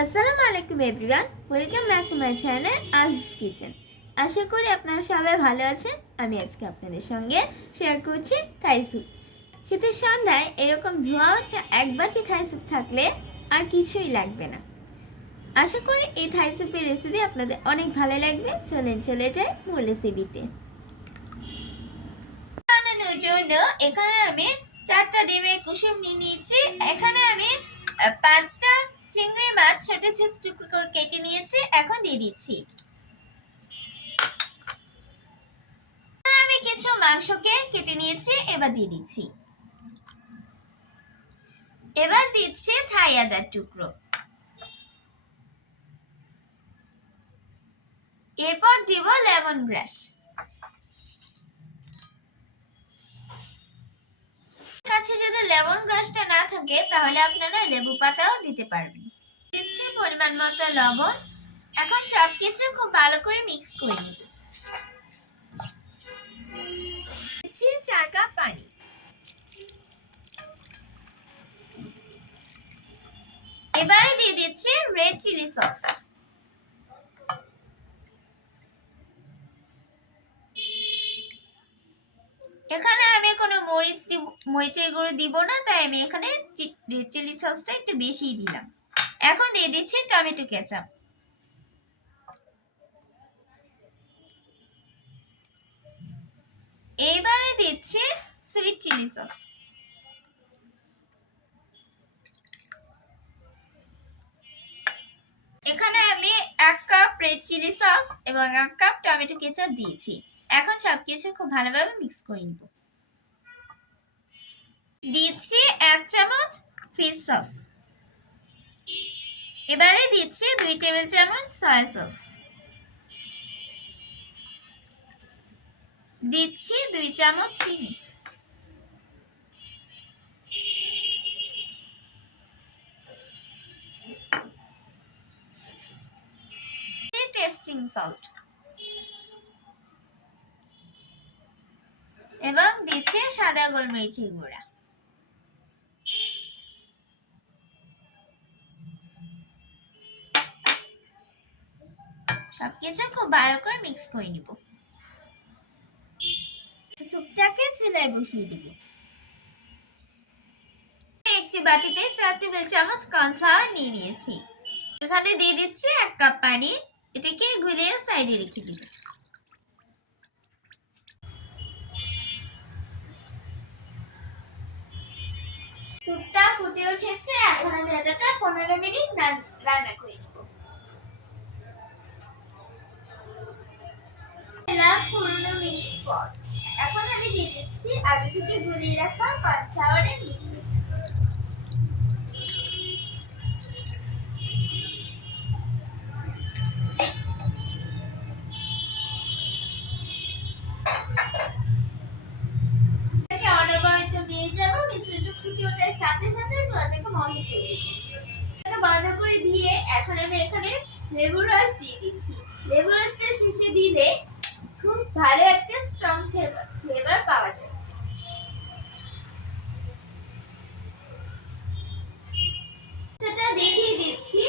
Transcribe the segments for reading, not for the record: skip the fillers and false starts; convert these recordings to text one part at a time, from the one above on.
আসসালামু আলাইকুম everyone, welcome back to my channel আলহিস কিচেন। আশা করি আপনারা সবাই ভালো আছেন। আমি আজকে আপনাদের সঙ্গে শেয়ার করছি থাই স্যুপ। শীতের সন্ধ্যায় এরকম ধোয়া ওঠা এক বাটি থাই স্যুপ থাকলে আর কিছুই লাগবে না। আশা করি এই থাই স্যুপের রেসিপি আপনাদের অনেক ভালো লাগবে। চলে যায় মূল রেসিপিতে। বানানোর জন্য এখানে আমি 4টা ডিমের কুসুম নিয়ে নিয়েছি। এখানে আমি 5টা চিংড়ি মাছ ছোট ছোট টুকরো করে কেটে নিয়েছি। এখন দিয়ে দিচ্ছি। আমি কিছু মাংসকে কেটে নিয়েছি, এবার দিয়ে দিচ্ছি। এবার দিচ্ছি থাই আদার টুকরো। এরপর দিব লেমন গ্রাস। কাছে যদি লেমন গ্রাসটা না থাকে তাহলে আপনারা লেবু পাতাও দিতে পারবেন। দিচ্ছি পরিমাণ মতো লবণ। এখন সবকিছু খুব ভালো করে মিক্স করে নিব। দিচ্ছি 4 কাপ পানি। এবারে দিয়ে দিচ্ছি রেড চিলি সস। এখানে আমি কোনো মরিচের গুঁড়ো দিব না, তাই আমি এখানে রেড চিলি সসটা একটু বেশিই দিলাম। এখন দিয়ে দিচ্ছি টমেটো কেচাপ। এবারে দিচ্ছি সুইট চিলি সস। এখানে আমি 1 কাপ রেড চিলি সস এবং 1 কাপ টমেটো কেচাপ দিয়েছি। এখন সবকিছু খুব ভালোভাবে মিক্স করে নিব। দিচ্ছি 1 চামচ ফিশ সস। এবারে দিচ্ছি 2 টেবিল চামচ সয়া সস। দিচ্ছি 2 চামচ চিনি। টেস্টিং সল্ট এবং দিচ্ছি সাদা গোলমরিচের গুঁড়া। সবকিছু খুব ভালো করে মিক্স করে নিব। স্যুপটাকে চুলায় বসিয়ে দিব। একটি বাটিতে 4 টেবিল চামচ কর্নফ্লাওয়ার নিয়ে নিয়েছি। এখানে দিয়ে দিচ্ছি 1 কাপ পানি। এটাকে গুলিয়ে সাইডে রেখে দিব। স্যুপটা ফুটে উঠেছে। এখন আমি এটাকে 15 মিনিট রান্না করে নিব। 15 মিনিট পর এখন আমি দিয়ে দিচ্ছি আগে থেকে গুলিয়ে রাখা কর্নফ্লাওয়ারের মিশ্রণ। অনবরত নিয়ে যাব। মিশ্রণটা ফুটে ওঠার সাথে সাথে চুলাটাকে বন্ধ করে দিব। বন্ধ করে দিয়ে এখন আমি এখানে লেবুর রস দিয়ে দিচ্ছি। লেবুর রসটা শেষে দিলে খুব ভালো একটা স্ট্রং ফ্লেভার পাওয়া যায়। সেটা দেখিয়ে দিচ্ছি।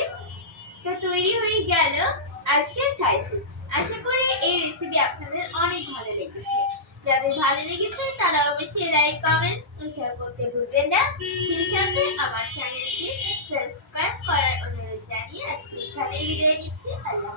তো তৈরি হয়ে গেল আজকের থাই স্যুপ। আশা করি এই রেসিপি আপনাদের অনেক ভালো লেগেছে। যাদের ভালো লেগেছে তারা অবশ্যই লাইক, কমেন্টস ও শেয়ার করতে ভুলবেন না। সেই সাথে আমার চ্যানেলটি সাবস্ক্রাইব করার অনুরোধ জানিয়ে আজকে এখানে বিদায় নিচ্ছি। আল্লাহ।